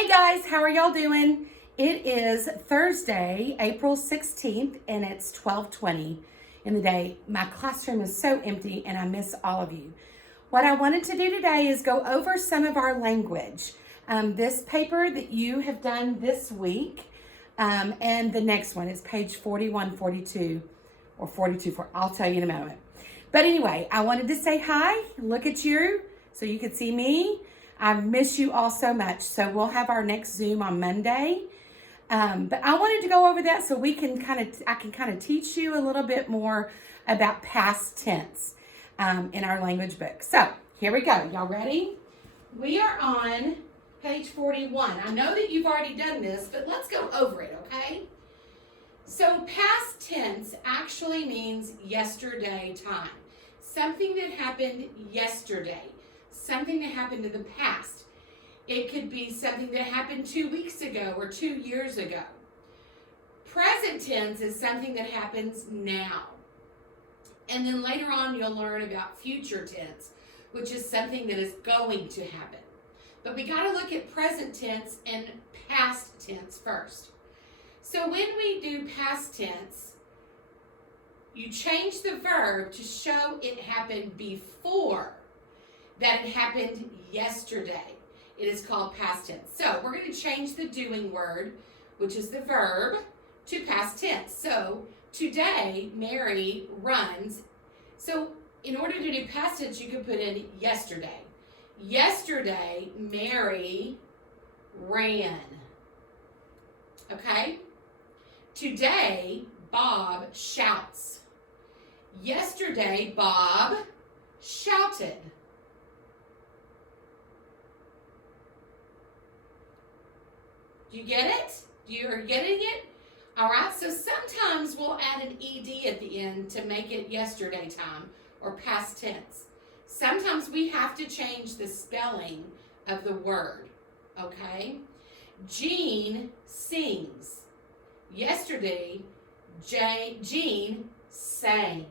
Hey guys, how are y'all doing? It is Thursday, April 16th, and it's 12:20 in the day. My classroom is so empty and I miss all of you. What I wanted to do today is go over some of our language. This paper that you have done this week, and the next one is page 41, 42, or 42. I'll tell you in a moment. But anyway, I wanted to say hi, look at you so you could see me. I miss you all so much. So we'll have our next Zoom on Monday. But I wanted to go over that so I can kind of teach you a little bit more about past tense in our language book. So here we go. Y'all ready? We are on page 41. I know that you've already done this, but let's go over it, okay? So past tense actually means yesterday time. Something that happened yesterday. Something that happened in the past. It could be something that happened 2 weeks ago or 2 years ago. Present tense is something that happens now. And then later on you'll learn about future tense, which is something that is going to happen. But we got to look at present tense and past tense first. So when we do past tense, you change the verb to show it happened before, that it happened yesterday. It is called past tense. So we're going to change the doing word, which is the verb, to past tense. So today, Mary runs. So in order to do past tense, you could put in yesterday. Yesterday, Mary ran. Okay? Today, Bob shouts. Yesterday, Bob shouted. Do you get it? You're getting it? All right, so sometimes we'll add an ED at the end to make it yesterday time or past tense. Sometimes we have to change the spelling of the word, okay? Jean sings. Yesterday, Jean sang.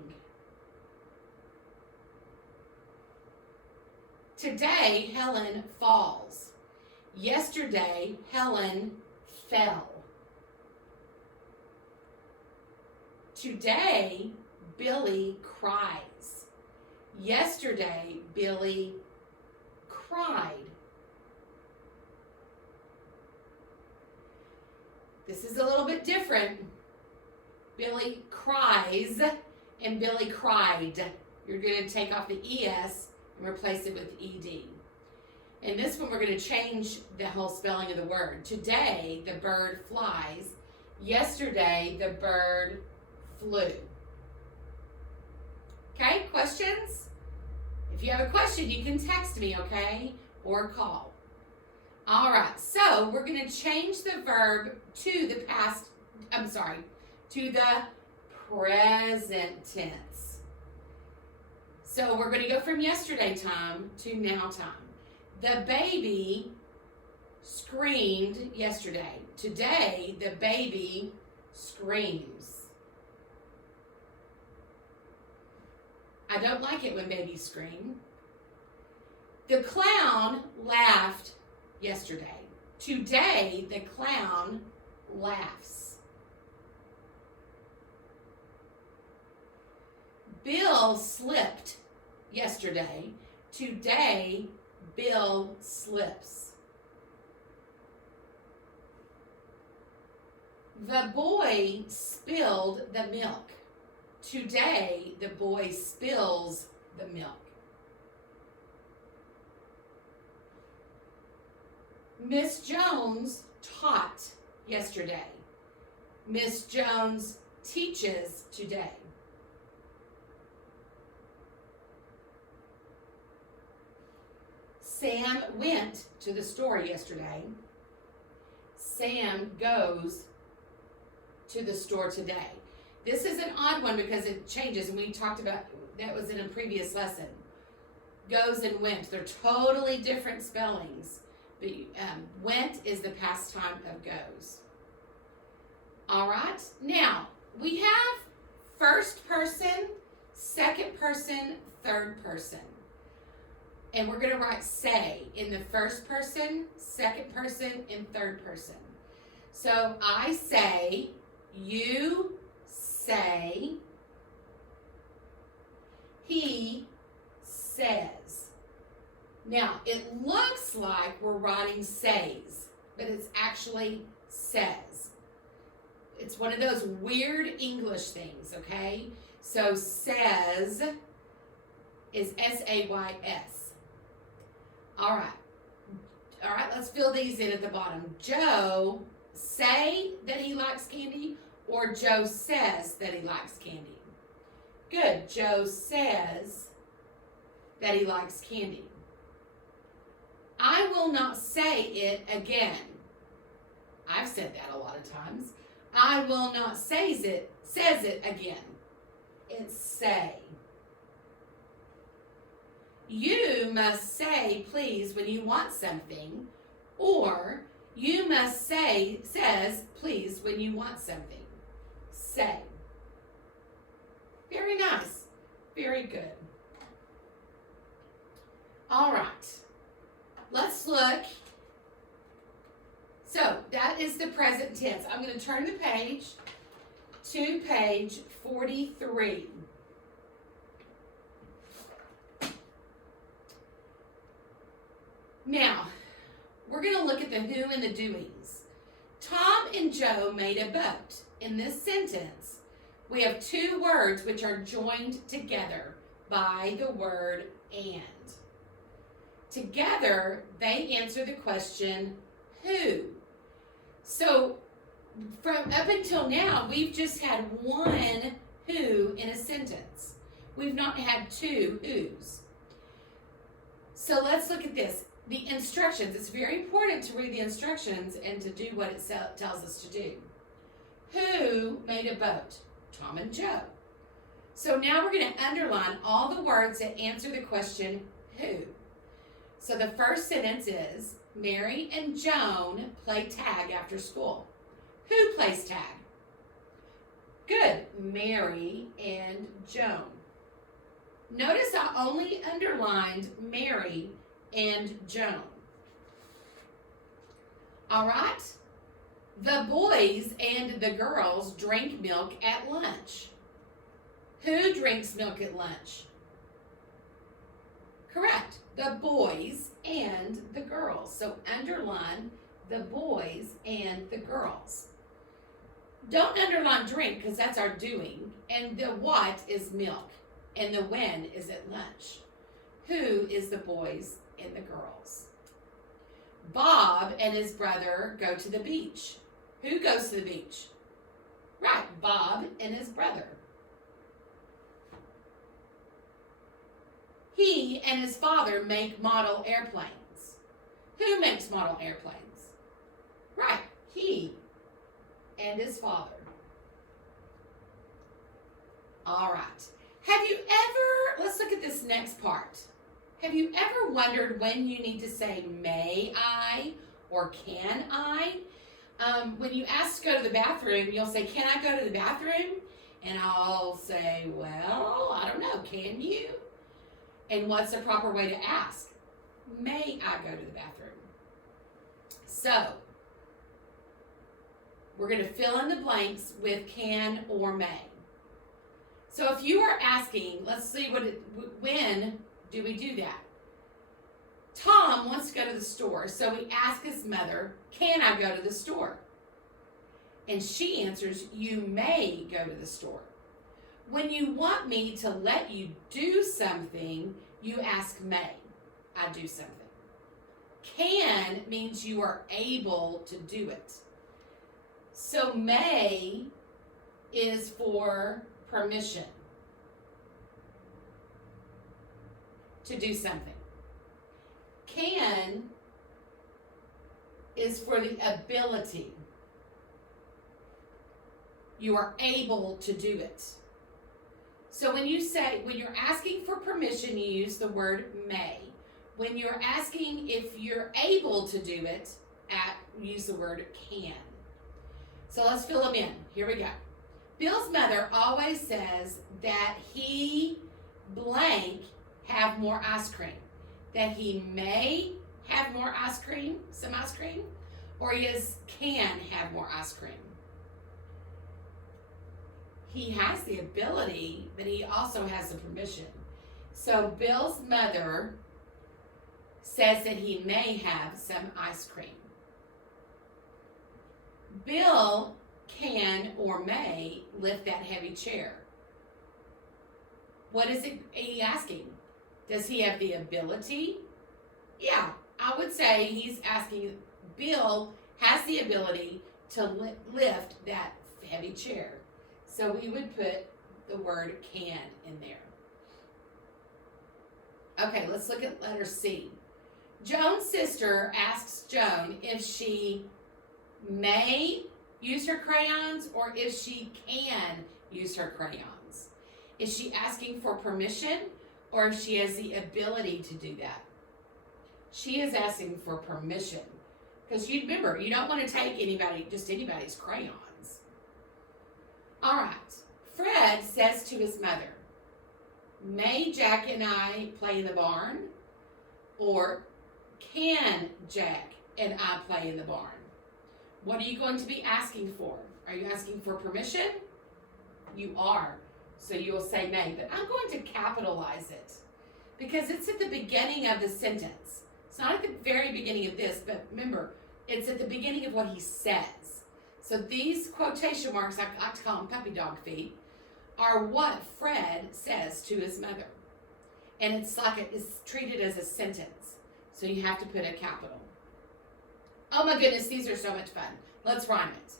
Today, Helen falls. Yesterday, Helen fell. Today, Billy cries. Yesterday, Billy cried. This is a little bit different. Billy cries and Billy cried. You're going to take off the ES and replace it with ED. In this one, we're going to change the whole spelling of the word. Today, the bird flies. Yesterday, the bird flew. Okay, questions? If you have a question, you can text me, okay? Or call. All right, so we're going to change the verb to the to the present tense. So we're going to go from yesterday time to now time. The baby screamed yesterday. Today, the baby screams. I don't like it when babies scream. The clown laughed yesterday. Today, the clown laughs. Bill slipped yesterday. Today, Bill slips. The boy spilled the milk. Today, the boy spills the milk. Miss Jones taught yesterday. Miss Jones teaches today. Sam went to the store yesterday. Sam goes to the store today. This is an odd one because it changes, and we talked about that was in a previous lesson. Goes and went. They're totally different spellings. But went is the past time of goes. All right. Now, we have first person, second person, third person. And we're going to write say in the first person, second person, and third person. So I say, you say, he says. Now, it looks like we're writing says, but it's actually says. It's one of those weird English things, okay? So says is S-A-Y-S. All right, let's fill these in at the bottom. Joe say that he likes candy, or Joe says that he likes candy? Good. Joe says that he likes candy. I will not say it again. I've said that a lot of times. I will not says it again. It's say. You must say please when you want something, or you must say says please when you want something. Say. Very nice. Very good. All right. Let's look. So that is the present tense. I'm going to turn the page to page 43. Now, we're going to look at the who and the doings. Tom and Joe made a boat. In this sentence, we have two words which are joined together by the word and. Together, they answer the question, who? So, from up until now, we've just had one who in a sentence. We've not had two who's. So let's look at this. The instructions. It's very important to read the instructions and to do what it tells us to do. Who made a boat? Tom and Joe. So now we're going to underline all the words that answer the question, who? So the first sentence is, Mary and Joan play tag after school. Who plays tag? Good. Mary and Joan. Notice I only underlined Mary and Joan. All right? The boys and the girls drink milk at lunch. Who drinks milk at lunch? Correct. The boys and the girls. So underline the boys and the girls. Don't underline drink because that's our doing. And the what is milk. And the when is at lunch. Who is the boys and the girls? Bob and his brother go to the beach. Who goes to the beach? Right, Bob and his brother. He and his father make model airplanes. Who makes model airplanes? Right, he and his father. All right. Have you ever, let's look at this next part. Have you ever wondered when you need to say may I or can I? When you ask to go to the bathroom, you'll say, can I go to the bathroom? And I'll say, well, I don't know, can you? And what's the proper way to ask? May I go to the bathroom? So, we're going to fill in the blanks with can or may. So if you are asking, let's see when do we do that? Tom wants to go to the store, so we ask his mother, can I go to the store? And she answers, you may go to the store. When you want me to let you do something, you ask may I do something. Can means you are able to do it. So may is for permission to do something. Can is for the ability. You are able to do it. So when you're asking for permission, you use the word may. When you're asking if you're able to do it, use the word can. So let's fill them in. Here we go. Bill's mother always says that he blank have more ice cream. that he may have more ice cream, some ice cream, or he can have more ice cream? He has the ability, but he also has the permission. So Bill's mother says that he may have some ice cream. Bill can or may lift that heavy chair. What is he asking? Does he have the ability? Yeah, I would say he's asking, Bill has the ability to lift that heavy chair. So we would put the word can in there. Okay, let's look at letter C. Joan's sister asks Joan if she may use her crayons or if she can use her crayons. Is she asking for permission or if she has the ability to do that? She is asking for permission. Because you remember, you don't want to take just anybody's crayons. All right. Fred says to his mother, may Jack and I play in the barn? Or can Jack and I play in the barn? What are you going to be asking for? Are you asking for permission? You are. So you will say may, but I'm going to capitalize it because it's at the beginning of the sentence. It's not at the very beginning of this, but remember, it's at the beginning of what he says. So these quotation marks, I like to call them puppy dog feet, are what Fred says to his mother. And it's like it's treated as a sentence. So you have to put a capital. Oh my goodness, these are so much fun. Let's rhyme it.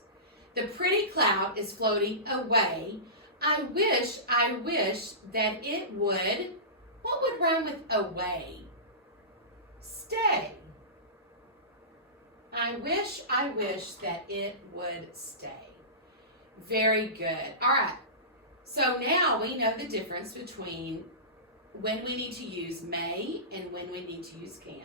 The pretty cloud is floating away. I wish that it would, what would rhyme with away? Stay. I wish that it would stay. Very good. All right. So now we know the difference between when we need to use may and when we need to use can.